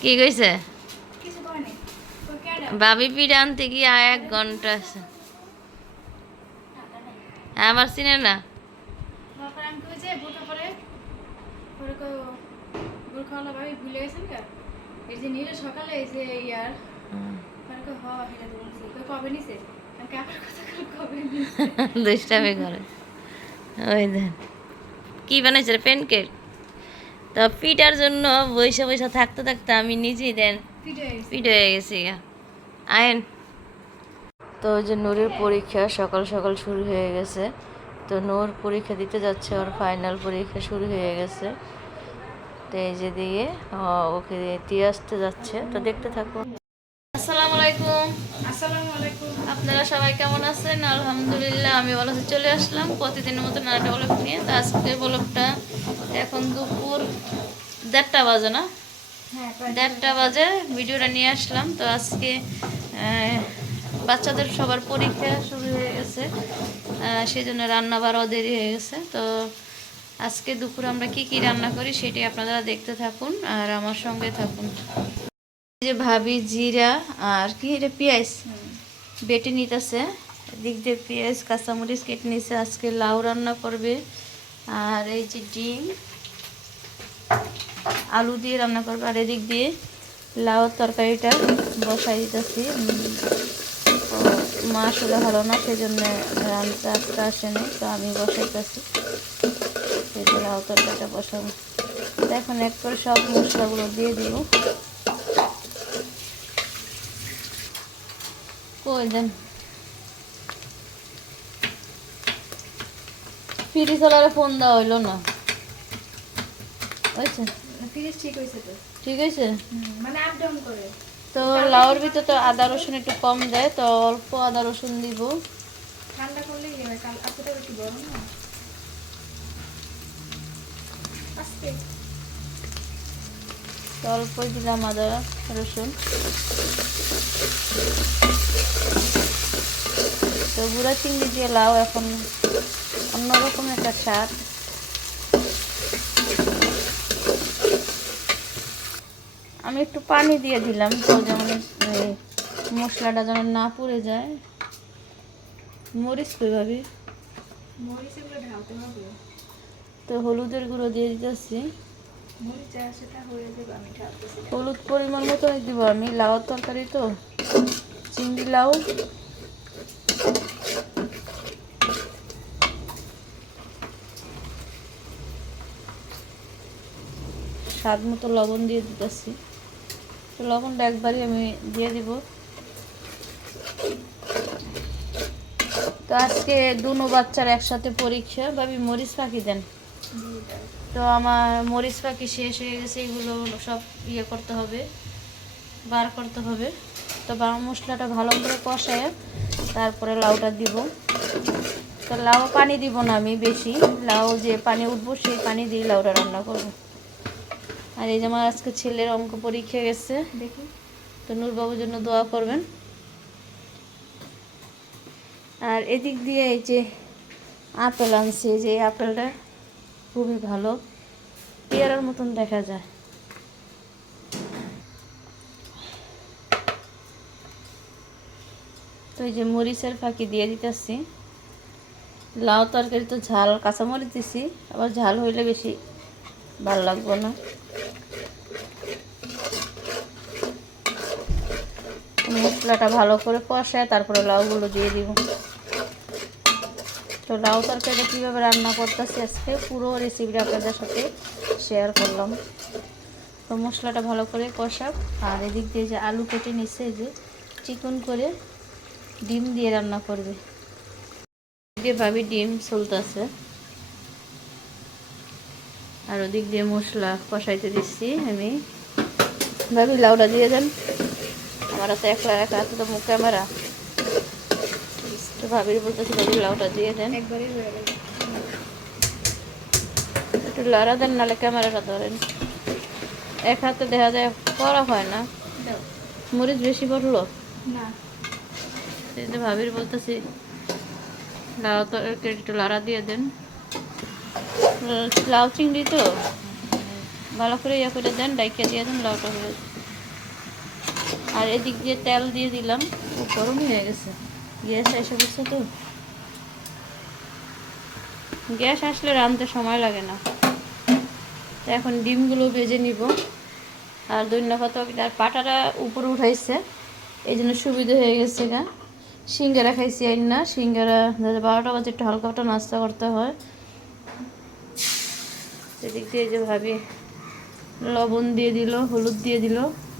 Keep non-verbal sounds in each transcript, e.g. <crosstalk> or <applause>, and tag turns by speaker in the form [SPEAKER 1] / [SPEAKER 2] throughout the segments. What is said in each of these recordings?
[SPEAKER 1] কি কইছে? ভাবি পিঠ আনতে গিয়ে এক ঘণ্টা আছে। আমার চিনে না।
[SPEAKER 2] কো সকালে এই যে ইয়ার। কবে নিছে?
[SPEAKER 1] দুষ্টামি করে। ওই দেন বানাইছে রে প্যানকেক তো পিটার জন্য বৈশা বৈশা থাকতে থাকতে আমি নিজেই দেন পিট হয়ে গেছি। আয়েন। তো ওই যে নূরের পরীক্ষা সকাল সকাল শুরু হয়ে গেছে। তো নূর পরীক্ষা দিতে যাচ্ছে ওর ফাইনাল পরীক্ষা শুরু হয়ে গেছে। তো এই যে দিয়ে ও- ওকে দিয়ে আসতে যাচ্ছে। তো দেখতে থাকো আলাইকুম।
[SPEAKER 2] আসসালামু আলাইকুম।
[SPEAKER 1] আপনারা সবাই কেমন আছেন? আলহামদুলিল্লাহ আমি ভালো চলে আসলাম প্রতিদিনের মতো নানাটা ব্লগ নিয়ে। তো আজকে ব্লগটা এখন দুপুর দেড়টা বাজে না?
[SPEAKER 2] হ্যাঁ
[SPEAKER 1] দেড়টা। বাজে ভিডিওটা নিয়ে আসলাম। তো আজকে বাচ্চাদের সবার পরীক্ষা শুরু হয়ে গেছে। সেই জন্য রান্না বাড়াও দেরি হয়ে গেছে। তো আজকে দুপুর আমরা কি কি রান্না করি সেটি আপনারা দেখতে থাকুন আর আমার সঙ্গে থাকুন। যে ভাবি জিরা আর কি, এটা পেঁয়াজ। বেটে নিতেছে। এদিক দিয়ে পেঁয়াজ, কাঁচামরিচ কেটে নিছে। আজকে লাউ রান্না করবে। আর এই যে ডিম, আলু দিয়ে রান্না করবে। আর এদিক দিয়ে লাউর তরকারিটা বসাই দিতেছি। মা আসলে ভালো না সেই জন্য রান্নাটা আজকে আসেনি, তো আমি বসাইতেছি। যে লাউ তরকারিটা বসাবো। এখন এক করে সব মশলাগুলো দিয়ে দিব। দেন ফিরি চলারে ফোন দেওয়া হইল না। হয়েছে?
[SPEAKER 2] ঠিক হয়েছে তো।
[SPEAKER 1] ঠিক
[SPEAKER 2] মানে আপ ডাউন করে।
[SPEAKER 1] তো লাউর ভিতরে তো আদা রসুন একটু কম দেয় তো অল্প আদা রসুন দিব।
[SPEAKER 2] ঠান্ডা করলেই হবে কাল আপনাদের একটু গরম না।
[SPEAKER 1] তো অল্প দিলাম আদা রসুন। তো গুঁড়া চিংড়ি দিয়ে লাউ এখন অন্যরকম একটা স্বাদ। আমি একটু পানি দিয়ে দিলাম তো যেমন মশলাটা যেন না পড়ে যায়। মরিচ কই ভাবি? তো হলুদের গুঁড়ো দিয়ে দিতেছি। হলুদ পরিমাণ মতো দিব আমি লাউ তরকারি তো। চিংড়ি লাউ। স্বাদ মতো লবণ দিয়ে দিতেছি। তো লবণটা একবারই আমি দিয়ে দিব। তো আজকে দুনো বাচ্চার একসাথে পরীক্ষা, ভাবি মরিচ পাখি দেন। তো আমার মরিচ পাখি শেষ হয়ে গেছে, এগুলো সব ইয়ে করতে হবে, বার করতে হবে। তো বাম মশলাটা ভালো করে কষায় তারপরে লাউটা দিব। তো লাউ পানি দিব না আমি বেশি, লাউ যে পানি উঠবো সেই পানি দিয়ে লাউটা রান্না করব। আর এই যে আমার আজকে ছেলের অঙ্ক পরীক্ষা গেছে।
[SPEAKER 2] দেখি।
[SPEAKER 1] তো নূরবাবুর জন্য দোয়া করবেন। আর এদিক দিয়ে এই যে আপেল আনছি এই যে এই আপেলটা খুবই ভালো। পেয়ারার মতন দেখা যায়। তো এই যে মরিচের ফাঁকি দিয়ে দিতেছি। লাউ তরকারি তো ঝাল কাঁচামরিচ দিছি আবার ঝাল হইলে বেশি ভালো লাগবে না। মশলাটা ভালো করে কষায় তারপরে লাউগুলো দিয়ে দিব। তো লাউ তরকারিটা কীভাবে রান্না করতেছি আজকে পুরো রেসিপিটা আপনাদের সাথে শেয়ার করলাম। তো মশলাটা ভালো করে কষাব আর এদিক দিয়ে যে আলু কেটে নিচ্ছে যে চিকন করে ডিম দিয়ে রান্না করবে। ভাবি ডিম চলতেছে আর ওদিক দিয়ে মশলা কষাইতে দিচ্ছি আমি। ভাবি লাউটা দিয়ে দেন। আমার হাতে একলা একা হাতে তো মুখ ক্যামেরা। তো ভাবির বলতেছি ভাবি লাউটা দিয়ে দেন। একটু লড়া দেন নাহলে ক্যামেরাটা ধরেন। এক হাতে দেখা যায় করা হয় না। মরিচ বেশি পড়ল?
[SPEAKER 2] না।
[SPEAKER 1] ভাবির বলতেছি লাউ তো একটু লড়া দিয়ে দেন। লাউ চিংড়ি তো? ভালো করে ইয়ে করে দেন ডাইকে দিয়ে দেন লাউটা হয়ে আর এদিক দিয়ে তেল দিয়ে দিলাম। ও গরম হয়ে গেছে। গ্যাস এসে গেছে তো। গ্যাস আসলে রাঁধতে সময় লাগে না। তো এখন ডিমগুলো ভেজে নিব। আর ধন্যবাদ আর পাটাটা উপরে উঠাইছে। এই জন্য সুবিধা হয়ে গেছে গা। সিঙ্গারা খাইছি আর না সিঙ্গারা বারোটা বাজে একটু হালকা হালকা নাস্তা করতে হয়। সেদিক দিয়ে যে ভাবি লবণ দিয়ে দিল হলুদ দিয়ে দিল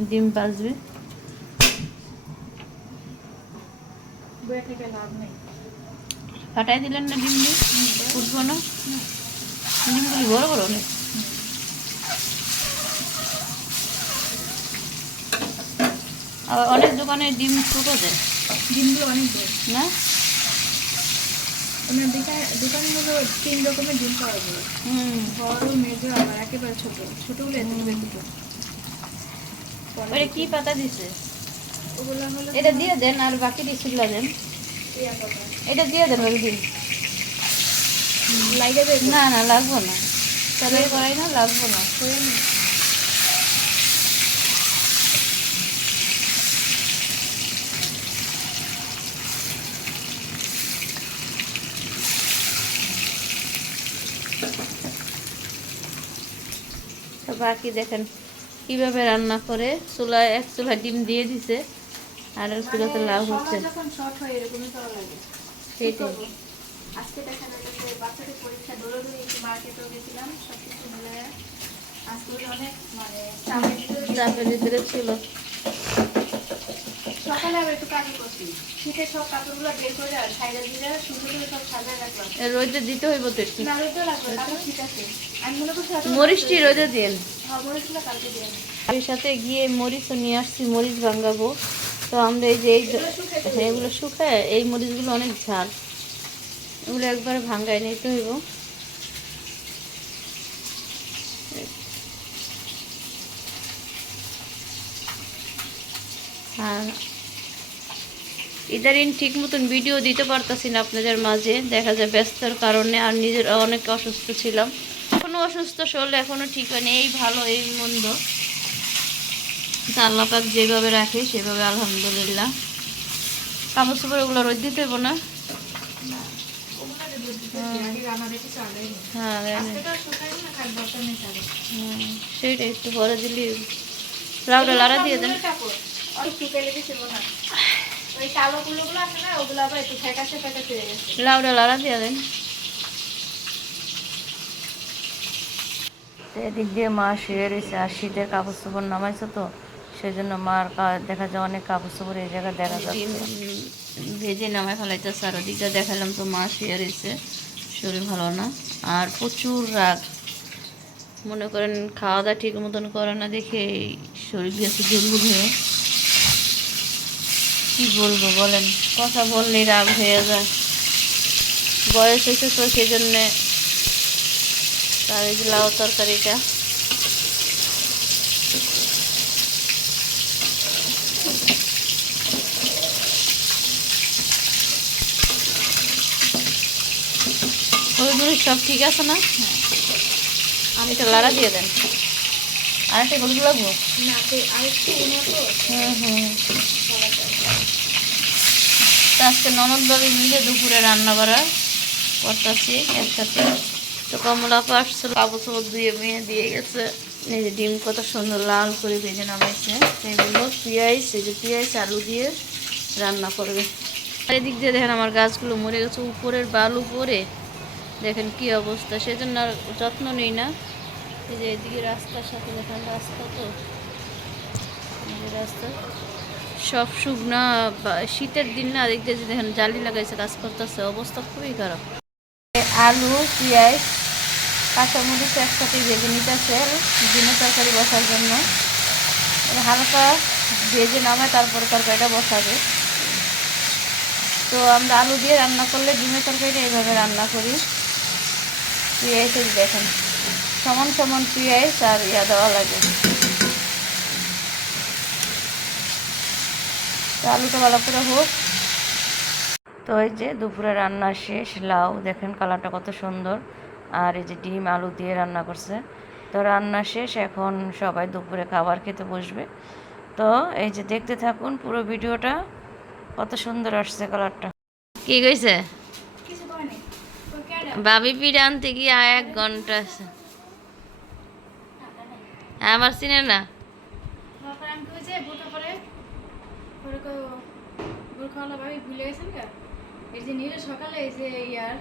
[SPEAKER 1] ডিম পাসবে ফাটাই দিলেন না ডিম দিয়ে? ফুটবো না? ডিমগুলি বড় বড় অনেক। আবার অনেক দোকানে ডিম ছোটো দেয়
[SPEAKER 2] ডিমগুলো অনেক বড়
[SPEAKER 1] না?
[SPEAKER 2] ওনার দোকানে দোকানগুলো তিন রকমের পাওয়া যায়।
[SPEAKER 1] হুম।
[SPEAKER 2] বড় মেজো আবার একেবারে ছোট।
[SPEAKER 1] ওটা কি পাতা দিছে?
[SPEAKER 2] ওগুলো হলো
[SPEAKER 1] এটা দিয়ে দেন আর বাকি ডিসগুলো দেন। এটা দিয়ে দেন ওই দিন।
[SPEAKER 2] লাইগা দেবে
[SPEAKER 1] না না লাগবো না। তাহলে করাই না লাগবো না। বাকি দেখেন কীভাবে রান্না করে। চুলায় এক চুলা ডিম দিয়ে দিছে আর এক চুলাতে লাভ হচ্ছে। সেটাই
[SPEAKER 2] আজকে দেখা যাচ্ছে বাচ্চাদের পরীক্ষা দৌড়াদৌড়ি একটু মার্কেটেও গেছিলাম সব কিছু মিলে আজকে অনেক মানে। চাপের ভিতরে
[SPEAKER 1] ছিল।
[SPEAKER 2] সকালে আবার একটু কাজ করছি। শীতের সব কাপড়গুলো বের করে আর সাইডে দিলে সুন্দর করে সব সাজায় রাখলাম।
[SPEAKER 1] রোদে দিতে হইব তো একটু।
[SPEAKER 2] না রোদও লাগবে কাপড় ঠিক আছে। আমি মনে করছি
[SPEAKER 1] মরিচটি রোদে দিন
[SPEAKER 2] হ্যাঁ মরিচগুলো কালকে দিয়ে আনি।
[SPEAKER 1] সাথে গিয়ে মরিচও নিয়ে আসছি মরিচ ভাঙ্গাবো তো আমরা এই যে এই হ্যাঁ, এগুলো শুকায়। এই মরিচগুলো অনেক ঝাল। এগুলো একবারে ভাঙ্গায় নিতে হইব। আর ইদারিন ঠিক মতন ভিডিও দিতে পারতাছি না আপনাদের মাঝে। দেখা যায় ব্যস্তর কারণে আর নিজের অনেক অসুস্থ ছিলাম। এখনও অসুস্থ শরীর এখনও ঠিক হয়নি এই ভালো এই মন্দ। তা আল্লাহ পাক যেভাবে রাখে সেভাবে আলহামদুলিল্লাহ। কাপড় চোপড় ওগুলো রোদ দিতে হইব না। হ্যাঁ
[SPEAKER 2] আজকে তো আর শুকাই না, খালি দরকার নেই। চালে।
[SPEAKER 1] হুম, সেইটা একটু পরে দিলি। লাউডা লাড়া দিয়ে দেন।
[SPEAKER 2] হয়ে।
[SPEAKER 1] লাউডা লাড়া দিয়ে দেন। এদিক দিয়ে মা শুয়ে রয়েছে আর শীতের কাপড় চোপড় নামাইছে তো সেই জন্য মার কা- দেখা যায় অনেক কাপড় চোপড় এই জায়গায় দেখা যাচ্ছে। ভেজে নামায় ফেলাইতেছে আর ওদিকটা দেখালাম তো মা শুয়ে রয়েছে শরীর ভালো না আর প্রচুর রাগ। মনে করেন খাওয়া দাওয়া ঠিক মতন করে না দেখে এই শরীর গেছে দুর্বল হয়ে। কি বলব বলেন? কথা বললেই রাগ হয়ে যায়। বয়স হয়েছে তো সেই জন্যে তার এই যে লাউ তরকারিটা। ওইগুলো সব ঠিক আছে না? আমি এটা লাড়া দিয়ে দেন। আর একটা হলুদ লাগবো?
[SPEAKER 2] না, তো আরেকটু উন্নত
[SPEAKER 1] হুম হুম।
[SPEAKER 2] করা যায়।
[SPEAKER 1] তো আজকে ননদভাবে মিলে দুপুরে রান্না বাড়া করতেছি একসাথে। তো কমলা পাশছিল কাপড় চাপড় ধুয়ে মেয়ে দিয়ে গেছে। এই যে ডিম কত সুন্দর লাল করে ভেজে নামাইছে। এগুলো পেঁয়াজ, এই যে পেঁয়াজ, আলু দিয়ে রান্না করবে। আর এদিক দিয়ে দেখেন আমার গাছগুলো মরে গেছে, উপরের বালু পরে দেখেন কি অবস্থা, সেজন্য আর যত্ন নেই না। এই যে এদিকে রাস্তার সাথে দেখেন রাস্তা তো। রাস্তা। সব শুকনা শীতের দিন না, দেখতে দেখেন জালি লাগাইছে কাজ করতেছে অবস্থা খুবই খারাপ। আলু, পেঁয়াজ, কাঁচামরিচ একসাথে ভেজে নিতেছে ডিমের তরকারি বসার জন্য। হালকা ভেজে নামায়, তারপরে তরকারিটা বসাবে। তো আমরা আলু দিয়ে রান্না করলে ডিমের তরকারিটা এইভাবে রান্না করি। পেঁয়াজ দেখেন, সমান সমান পেঁয়াজ আর ইয়া দেওয়া লাগে। তো আলুটা ভালো করে হোক। তো এই যে দুপুরে রান্না শেষ লাউ দেখেন কালারটা কত সুন্দর। আর এই যে ডিম আলু দিয়ে রান্না করছে। তো রান্না শেষ এখন সবাই দুপুরে খাবার খেতে বসবে।
[SPEAKER 3] তো এই যে দেখতে থাকুন পুরো ভিডিওটা কত সুন্দর আসছে কালারটা। কি কইছে? ভাবি পিঠা আনতে গিয়ে এক ঘণ্টা আছে। আমার চিনে না
[SPEAKER 2] তারপরে আমি কই যে বোরকা পরে পরে কই বোরখাওয়ালা ভাবি ভুলে গেছেন গা এই যে নীল সকালে এই যে ইয়ার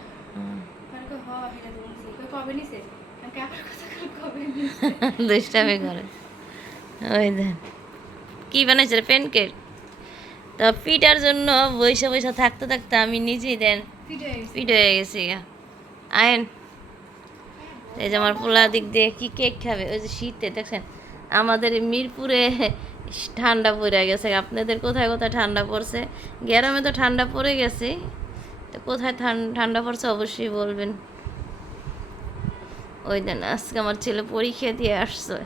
[SPEAKER 2] পরে কই হ হেটা তো বলছি। কই কবে নিছে? আমি কথা কবে নিছে? <laughs>
[SPEAKER 3] দুষ্টামি করে। ওই দেন কি বানাইছে প্যানকেক তো পিঠার জন্য বৈশা বৈশা থাকতে থাকতে আমি নিজেই দেন পিঠ হয়ে গেছি। আয়েন এই যে আমার পোলা দিক দিয়ে কি কেক খাবে? ওই যে শীতে দেখছেন? আমাদের মিরপুরে ঠান্ডা পড়ে গেছে। আপনাদের কোথায় কোথায় ঠান্ডা পড়ছে? গ্রামে তো ঠান্ডা পড়ে গেছে। তো কোথায় ঠান- ঠান্ডা পড়ছে অবশ্যই বলবেন। ওই দিন, আজকে আমার ছেলে পরীক্ষা দিয়ে আসছে।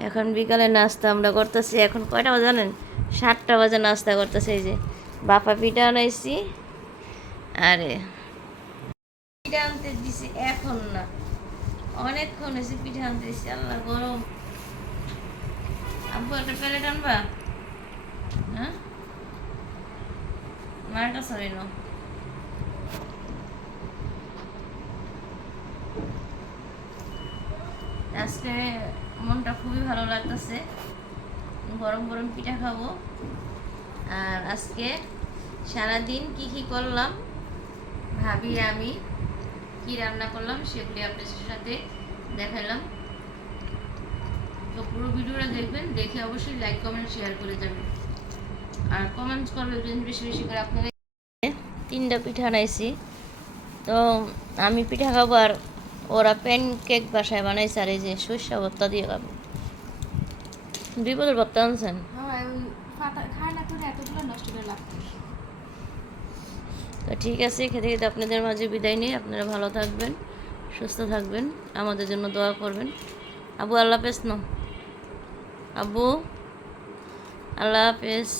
[SPEAKER 3] এখন বিকালে নাস্তা আমরা করতেছি। এখন কয়টা বাজে জানেন? সাতটা বাজে নাস্তা করতেছি এই যে। বাপা পিঠা আনাইছি আরে। পিঠা আনতে দিছি এখন না। অনেকক্ষণ হয়েছে পিঠা আনতে দিছি। আল্লাহ গরম। আব্বু, একটা প্লেট আনবা? হ্যাঁ? সরি নো আজকে মনটা খুবই ভালো লাগতেছে। গরম গরম পিঠা খাব। আর আজকে সারাদিন কি কি করলাম, ভাবি, আমি কি রান্না করলাম সেগুলি আপনাদের সাথে দেখালাম। তো পুরো ভিডিওটা দেখবেন দেখে অবশ্যই লাইক কমেন্ট শেয়ার করে যাবেন। আর কমেন্টস করবেন বেশি বেশি করে আপনারা তিনটা পিঠা বানাইছি। তো আমি পিঠা খাব আর ওরা প্যান কেক বাসায় বানাইছে আর এই যে সর্ষা ভর্তা দিয়ে খাব। বিপদের ভর্তা আনছেন?
[SPEAKER 2] হ্যাঁ।
[SPEAKER 3] তো ঠিক আছে খেতে খেতে আপনাদের মাঝে বিদায় নিই। আপনারা ভালো থাকবেন সুস্থ থাকবেন। আমাদের জন্য দোয়া করবেন। আবু আল্লাহ হাফেজ ন আবু আল্লাহ হাফেজ